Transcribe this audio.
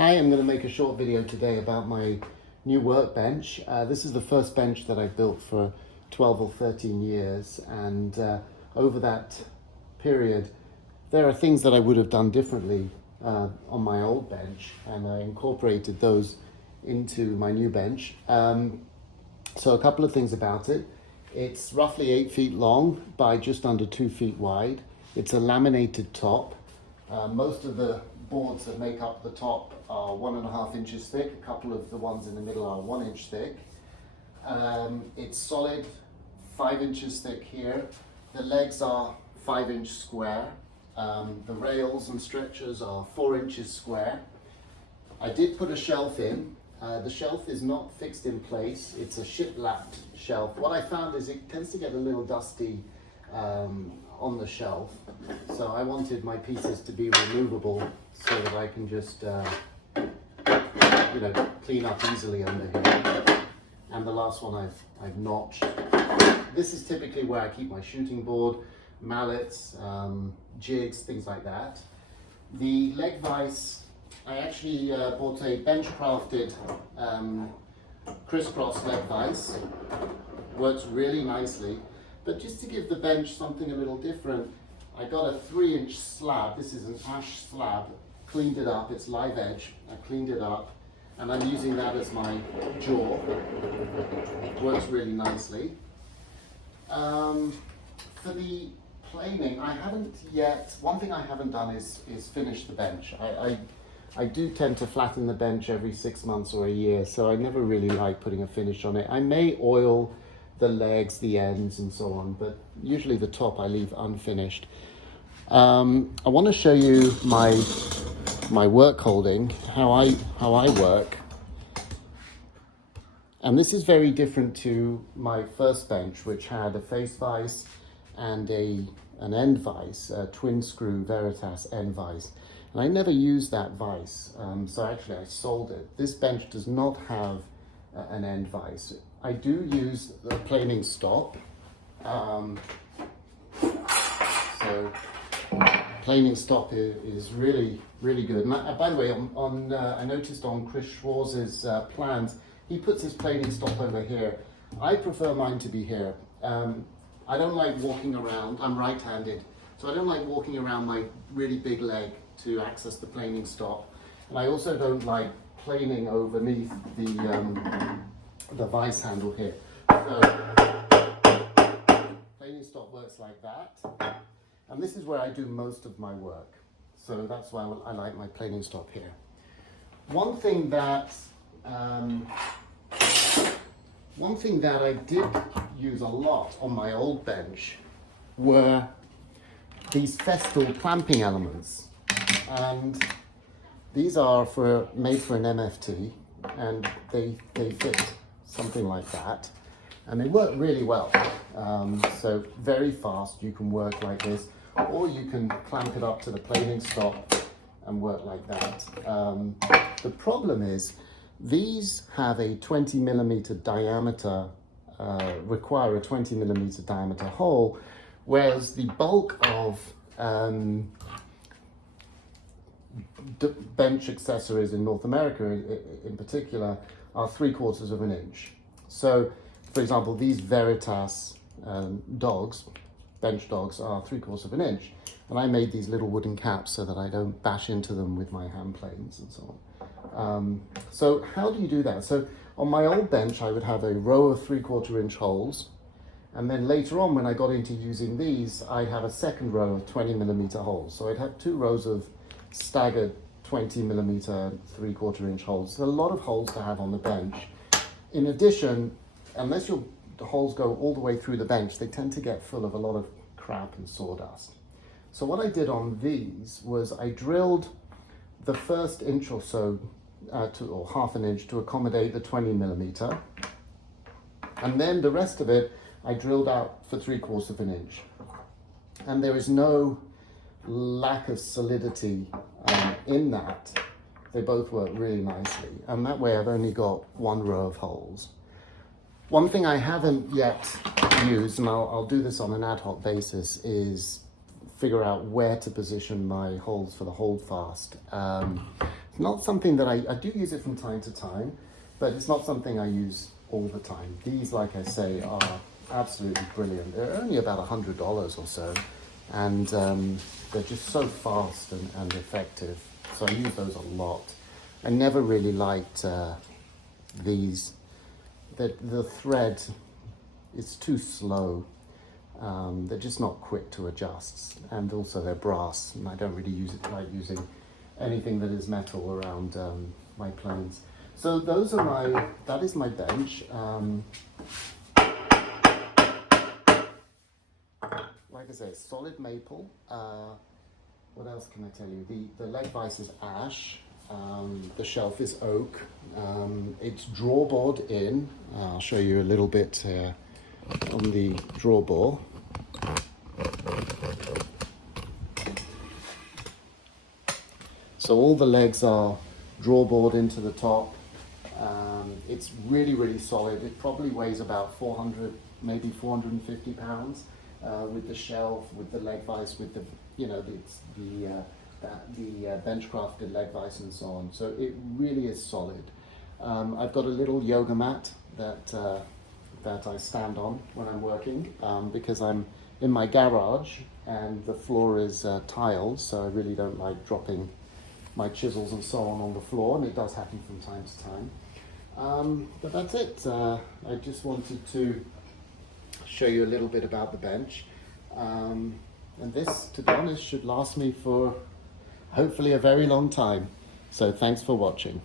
Hi, I'm going to make a short video today about my new workbench. This is the first bench that I've built for 12 or 13 years, and over that period there are things that I would have done differently on my old bench, and I incorporated those into my new bench. So a couple of things about it. It's roughly 8 feet long by just under 2 feet wide. It's a laminated top. Most of the boards that make up the top are 1.5 inches thick. A couple of the ones in the middle are 1 inch thick. It's solid, 5 inches thick here. The legs are 5-inch square. The rails and stretchers are 4 inches square. I did put a shelf in. The shelf is not fixed in place. It's a shiplapped shelf. What I found is it tends to get a little dusty on the shelf. So I wanted my pieces to be removable so that I can just clean up easily under here. And the last one I've notched. This is typically where I keep my shooting board, mallets, jigs, things like that. The leg vise, I actually bought a bench crafted crisscross leg vise. Works really nicely. But just to give the bench something a little different, I got a 3-inch slab. This is an ash slab. Cleaned it up. It's live edge. I cleaned it up, and I'm using that as my jaw. Works really nicely. For the planing, I haven't yet. One thing I haven't done is finish the bench. I do tend to flatten the bench every 6 months or a year, so I never really like putting a finish on it. I may oil the legs, the ends, and so on, but usually the top I leave unfinished. I want to show you my work holding, how I work, and this is very different to my first bench, which had a face vise and an end vise, a twin screw Veritas end vise, and I never used that vise, so actually I sold it. This bench does not have an end vise. I do use the planing stop. So planing stop is really good. And by the way, I noticed on Chris Schwarz's plans, he puts his planing stop over here. I prefer mine to be here. I don't like walking around. I'm right-handed, so I don't like walking around my really big leg to access the planing stop. And I also don't like planing underneath the vise handle here. So planing stop works like that, and this is where I do most of my work, so that's why I like my planing stop here. One thing that I did use a lot on my old bench were these festal clamping elements, and these are made for an MFT, and they fit something like that, and they work really well. So very fast, you can work like this, or you can clamp it up to the planing stop and work like that. The problem is these have a 20mm diameter, require a 20mm diameter hole, whereas the bulk of bench accessories in North America in particular are 3/4 of an inch. So, for example, these Veritas bench dogs are 3/4 of an inch, and I made these little wooden caps so that I don't bash into them with my hand planes and so on. So how do you do that? So on my old bench, I would have a row of 3/4 inch holes, and then later on, when I got into using these, I'd have a second row of 20mm holes. So I'd have 2 rows of staggered 20mm 3/4 inch holes. So a lot of holes to have on the bench. In addition, unless the holes go all the way through the bench, they tend to get full of a lot of crap and sawdust. So what I did on these was I drilled the first inch or so, or half an inch, to accommodate the 20mm, and then the rest of it I drilled out for 3/4 of an inch. And there is no lack of solidity in that. They both work really nicely, and that way I've only got 1 row of holes. One thing I haven't yet used, and I'll do this on an ad hoc basis, is figure out where to position my holes for the holdfast. It's not something that I do use it from time to time, but it's not something I use all the time. These, like I say, are absolutely brilliant. They're only about $100 or so, and they're just so fast and effective. So I use those a lot. I never really liked these. The thread is too slow. They're just not quick to adjust, and also they're brass, and I don't really like using anything that is metal around my planes. So that is my bench. Like I say, solid maple. What else can I tell you? The leg vise is ash. The shelf is oak. It's drawboard in. I'll show you a little bit on the drawbar. So all the legs are drawboard into the top. It's really, really solid. It probably weighs about 400, maybe 450 pounds with the shelf, with the leg vise, with the, the bench-crafted leg vise and so on. So it really is solid. I've got a little yoga mat that I stand on when I'm working because I'm in my garage and the floor is tiled, so I really don't like dropping my chisels and so on the floor, and it does happen from time to time. But that's it. I just wanted to show you a little bit about the bench. And this, to be honest, should last me for hopefully a very long time. So thanks for watching.